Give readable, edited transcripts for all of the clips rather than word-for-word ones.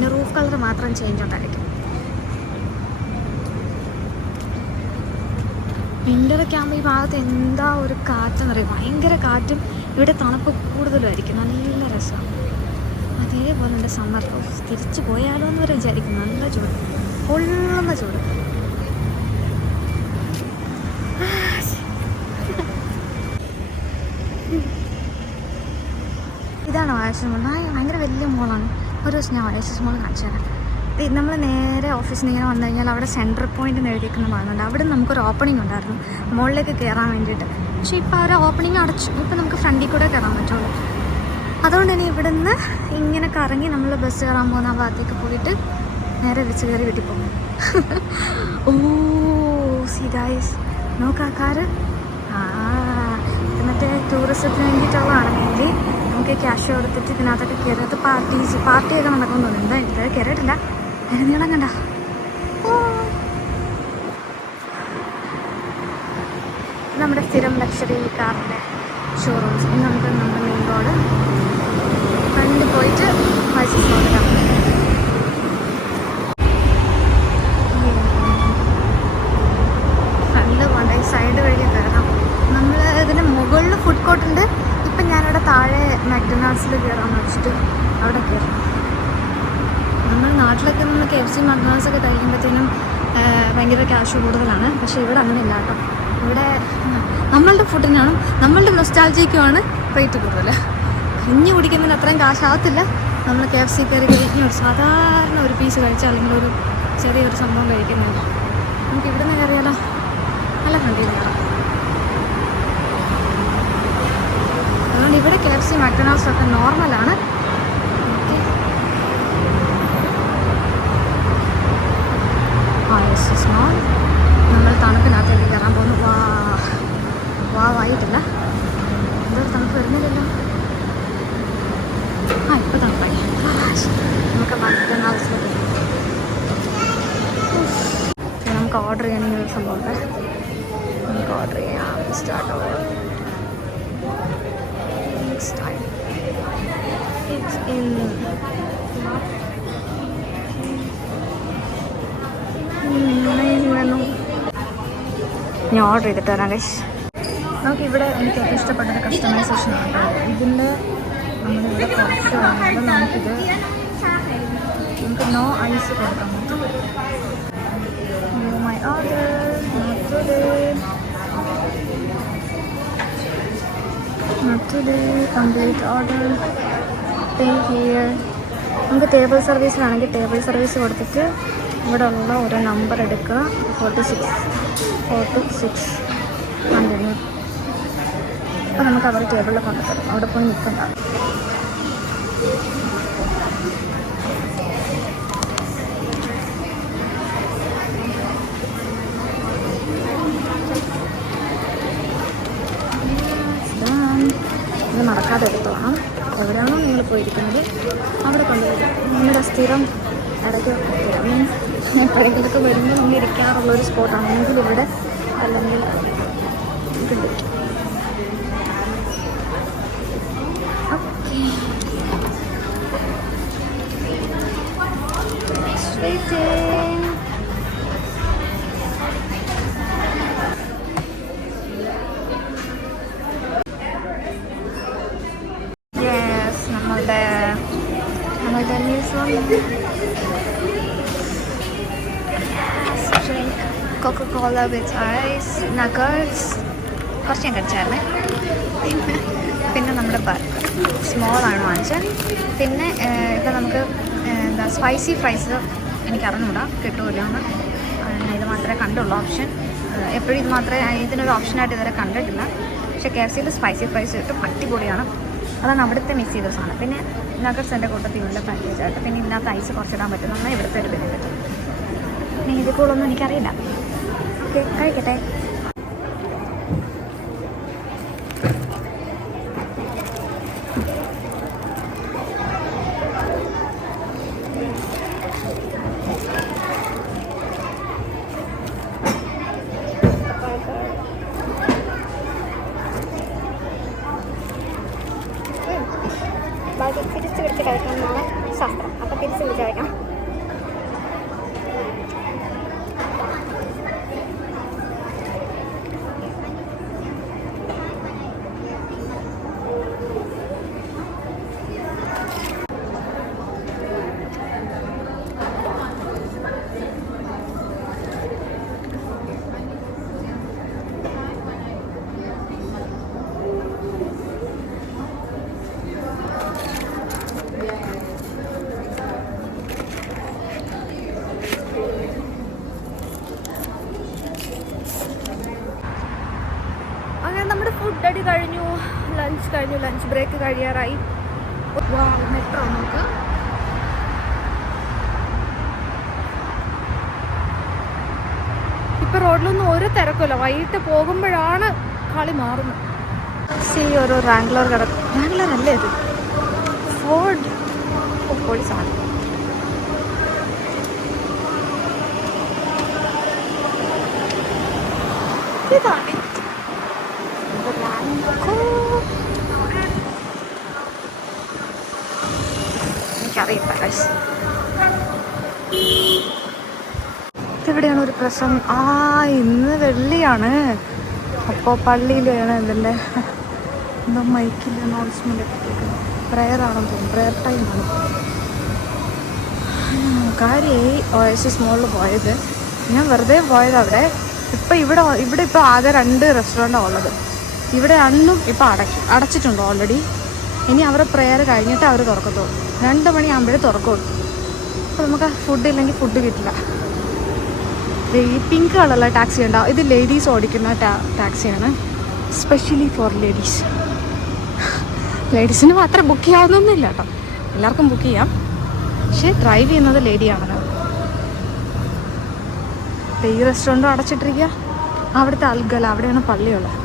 പിന്നെ roof colour മാത്രം change ഉണ്ടായിരിക്കും. വിൻ്ററൊക്കെ ആകുമ്പോൾ ഈ ഭാഗത്ത് എന്താ ഒരു കാറ്റെന്ന് പറയും, ഭയങ്കര കാറ്റും ഇവിടെ തണുപ്പ് കൂടുതലുമായിരിക്കും, നല്ല രസമാണ്. അതേപോലെ എൻ്റെ സമ്മർ തിരിച്ചു പോയാലോ എന്ന് വരെ വിചാരിക്കും. നല്ല ചൂട്, പൊള്ളുന്ന ചൂട്. ഇതാണ് വയസ്സ് മോൾ. ഭയങ്കര വലിയ മോളാണ്. ഒരു ദിവസം ഞാൻ വയസ്സ് മോൾ കാണിച്ചു തരാം. നമ്മൾ നേരെ ഓഫീസിൽ നിന്ന് ഇങ്ങനെ വന്നു കഴിഞ്ഞാൽ അവിടെ സെൻട്രൽ പോയിൻ്റ് എന്ന് എഴുതിയിരിക്കുന്ന ഭാഗമുണ്ട്. അവിടെ നമുക്കൊരു ഓപ്പണിംഗ് ഉണ്ടായിരുന്നു മുകളിലേക്ക് കയറാൻ വേണ്ടിയിട്ട്. പക്ഷേ ഇപ്പോൾ ആ ഒരു ഓപ്പണിംഗ് അടച്ചു. ഇപ്പോൾ നമുക്ക് ഫ്രണ്ടിൽ കൂടെ കയറാൻ പറ്റുള്ളൂ. അതുകൊണ്ട് ഇനി ഇവിടെ നിന്ന് ഇങ്ങനെ കറങ്ങി നമ്മൾ ബസ് കയറാൻ പോകുന്ന ആ ഭാഗത്തേക്ക് പോയിട്ട് നേരെ വെച്ച് കയറി വീട്ടിൽ പോകും. ഓ സി ഗൈസ്, നോക്കാക്കാറ്. മറ്റേ ടൂറിസത്തിന് വേണ്ടിയിട്ടുള്ളതാണ് മെയിൻലി. നമുക്ക് ക്യാഷ് കൊടുത്തിട്ട് ഇതിനകത്തൊക്കെ കയറിയത് പാർട്ടിയൊക്കെ നടക്കുമെന്ന് തോന്നുന്നു. എന്താ ഇതുവരെ കയറിയിട്ടില്ല. നീളം കണ്ട. ഓ നമ്മുടെ സ്ഥിരം ലക്ഷറി കാറിൻ്റെ ഷോറൂംസ്. ഇനി നമുക്ക് നമ്മുടെ മെയിൻ റോഡ് ഫ്രണ്ടിൽ പോയിട്ട് വൈസസ് റോഡ് കാണാം. ഫ്രണ്ട് പോകണ്ട, ഈ സൈഡ് വഴി കയറാം. നമ്മൾ ഇതിന് മുകളിൽ ഫുഡ് കോർട്ടുണ്ട്. ഇപ്പം ഞാനിവിടെ താഴെ മക്ഡൊണാൾഡ്സിൽ കയറാമെന്ന് വെച്ചിട്ട് അവിടെ കയറാം. നമ്മൾ നാട്ടിലൊക്കെ നമ്മൾ KFC മക്ഡൊണാൾഡ്സ് ഒക്കെ കഴിക്കുമ്പോഴത്തേനും ഭയങ്കര ക്യാഷ് കൂടുതലാണ്. പക്ഷേ ഇവിടെ അങ്ങനെ ഇല്ല കേട്ടോ. ഇവിടെ നമ്മളുടെ ഫുഡിനാണ്, നമ്മളുടെ നൊസ്റ്റാൾജിക്കുമാണ് റേറ്റ് കൂടുതൽ. കഞ്ഞി കുടിക്കുന്നതിന് അത്രയും കാശാകത്തില്ല. നമ്മൾ KFC കയറി കഴിഞ്ഞ് ഒരു സാധാരണ ഒരു പീസ് കഴിച്ചാൽ അല്ലെങ്കിൽ ഒരു ചെറിയൊരു സംഭവം കഴിക്കുന്നില്ല. നമുക്ക് ഇവിടെ നിന്ന് കയറിയാലോ? നല്ല ഫ്രണ്ടിൽ കയറാം. അതുകൊണ്ട് ഇവിടെ KFC മക്ഡൊണാൾഡ്സ് ഒക്കെ നോർമലാണ്. സ്മോൾ. നമ്മൾ തണുപ്പിനകത്തേക്ക് കയറാൻ പോകുന്നു. വാവായിട്ടില്ല, എന്തൊരു തണുപ്പ് വരുന്നില്ലല്ലോ. ഇപ്പോൾ തണുപ്പായി. നമുക്ക് മക്ഡൊണാൾഡ്സിലേക്ക് നമുക്ക് ഓർഡർ ചെയ്യാനുള്ള ഒരു സംഭവമുണ്ട്. നമുക്ക് ഓർഡർ ചെയ്യാം. Start over. ഞാൻ ഓർഡർ ചെയ്തിട്ട് വരാം ഗൈസ്. നമുക്കിവിടെ എനിക്ക് ഏറ്റവും ഇഷ്ടപ്പെട്ടൊരു കസ്റ്റമൈസേഷൻ ഉണ്ട്. ഇതിൻ്റെ നമ്മളിവിടെ കുറച്ച് വരുമ്പോൾ നമുക്ക് നോ ഐസ് കൊടുക്കാൻ പറ്റും. My order not today, complete order, pay here. നമുക്ക് ടേബിൾ സർവീസിലാണെങ്കിൽ ടേബിൾ സർവീസ് കൊടുത്തിട്ട് ഇവിടെ ഉള്ള ഒരു നമ്പർ എടുക്കുക. 46 കണ്ടിന്യൂ. അപ്പോൾ നമുക്ക് അവർ ടേബിളിൽ കൊണ്ടുതരും. അവിടെ പോയി നിൽക്കണ്ട. ഇത് മറക്കാതെ എടുത്തോളാം. എവിടെയാണോ നിങ്ങൾ പോയിരിക്കുന്നത് അവിടെ കൊണ്ടുവരും. നമ്മുടെ സ്ഥിരം ഇടയ്ക്ക് മീൻസ് എപ്പോഴെങ്കിലൊക്കെ വരുമ്പോൾ നമ്മൾ ഇരിക്കാറുള്ളൊരു സ്പോട്ടാണ്. അല്ലെങ്കിൽ ഇവിടെ അല്ലെങ്കിൽ ഇത്. ഓക്കെ, നമ്മളുടെ ന്യൂസ് കൊക്കോകോള വിത്ത് ഐസ്, നഗേറ്റ്സ് കുറച്ച് ഞാൻ കഴിച്ചായിരുന്നേ. പിന്നെ നമ്മുടെ ബർഗർ സ്മോളാണ് വാങ്ങിച്ചത്. പിന്നെ ഇപ്പം നമുക്ക് എന്താ സ്പൈസി ഫ്രൈസ് എനിക്ക് അറിഞ്ഞൂടാ കിട്ടുമല്ലോ എന്ന്. ഇത് മാത്രമേ കണ്ടുള്ളൂ ഓപ്ഷൻ. എപ്പോഴും ഇത് മാത്രമേ ഇതിനൊരു ഓപ്ഷനായിട്ട് ഇതുവരെ കണ്ടിട്ടില്ല. പക്ഷേ KFCയിൽ സ്പൈസി ഫ്രൈസ് കിട്ടും, അടിപൊളിയാണ്. അതാണ് അവിടുത്തെ മിസ് ചെയ്ത സാധനം. പിന്നെ നഗറ്റ്സ് എൻ്റെ കൂട്ടത്തിൽ നല്ല പാക്കേജായിട്ട്. പിന്നെ ഇതിനകത്ത് ഐസ് കുറച്ചിടാൻ പറ്റും. നമ്മൾ ഇവിടുത്തെ ഒരു ബെനിഫിറ്റ്. പിന്നെ ഇതിൽ കൂടുതലൊന്നും എനിക്കറിയില്ല. ഓക്കെ, കഴിക്കട്ടെ. തിരിച്ച് പിടിച്ച് കഴിക്കാനുള്ള ശാസ്ത്രം. അപ്പോൾ തിരിച്ച് വിചാരിക്കാം. അങ്ങനെ നമ്മുടെ ഫുഡ് അടി കഴിഞ്ഞു, ലഞ്ച് ബ്രേക്ക് കഴിയാറായി. മെട്രോ നോക്ക്. ഇപ്പൊ റോഡിലൊന്നും ഒരു തിരക്കില്ല. വൈകിട്ട് പോകുമ്പോഴാണ് കളി മാറുന്നത്. ഓരോ റാംഗ്ലർ അല്ലേ ഇത്? ഫോർഡ് പോലീസാണ്. ഇതാണ് എനിക്കറിയില്ല. ഇതെവിടെയാണ് ഒരു പ്രശ്നം? ഇന്ന് വെള്ളിയാണ്. അപ്പോൾ പള്ളിയിലാണ് ഇതിൻ്റെ എന്തോ മൈക്കിൽ അനൗൺസ്മെൻ്റ് ഒക്കെ കേൾക്കുന്നത്. പ്രയറാണെന്ന് തോന്നുന്നു, പ്രയർ ടൈമാണ്. കാര്യമായി OSS മോളിൽ പോയത്. ഞാൻ വെറുതെ പോയത് അവിടെ. ഇപ്പം ഇവിടെ ഇപ്പോൾ ആകെ 2 റെസ്റ്റോറൻറ്റാണ് ഉള്ളത്. ഇവിടെ രണ്ടും ഇപ്പോൾ അടച്ചിട്ടുണ്ട് ഓൾറെഡി. ഇനി അവരുടെ പ്രെയർ കഴിഞ്ഞിട്ട് അവർ തുറക്കത്തുള്ളൂ. 2 മണിയാകുമ്പോഴേ തുറക്കുള്ളൂ. അപ്പോൾ നമുക്ക് ഫുഡ് ഇല്ലെങ്കിൽ ഫുഡ് കിട്ടില്ല. ഈ പിങ്ക് കളറുള്ള ടാക്സി ഉണ്ടാവും. ഇത് ലേഡീസ് ഓടിക്കുന്ന ടാക്സിയാണ്, സ്പെഷ്യലി ഫോർ ലേഡീസ്. ലേഡീസിന് മാത്രം ബുക്ക് ചെയ്യാവുന്നൊന്നുമില്ല കേട്ടോ, എല്ലാവർക്കും ബുക്ക് ചെയ്യാം. പക്ഷേ ഡ്രൈവ് ചെയ്യുന്നത് ലേഡിയാണല്ലോ. ഈ റെസ്റ്റോറൻറ്റും അടച്ചിട്ടിരിക്കുക. അവിടുത്തെ അൽഗല, അവിടെയാണ് പള്ളിയുള്ളത്.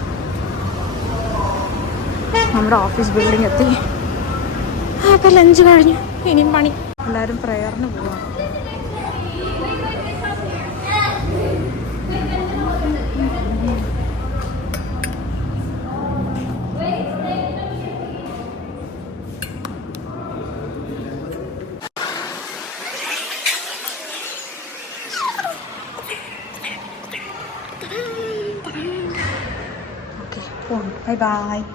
നമ്മുടെ ഓഫീസ് ബിൽഡിംഗ് എത്തി. അപ്പോൾ ലഞ്ച് കഴിഞ്ഞു, ഇനിയും പണി. എല്ലാവരും പ്രയറിന് പോവാണ്. Okay, bye bye.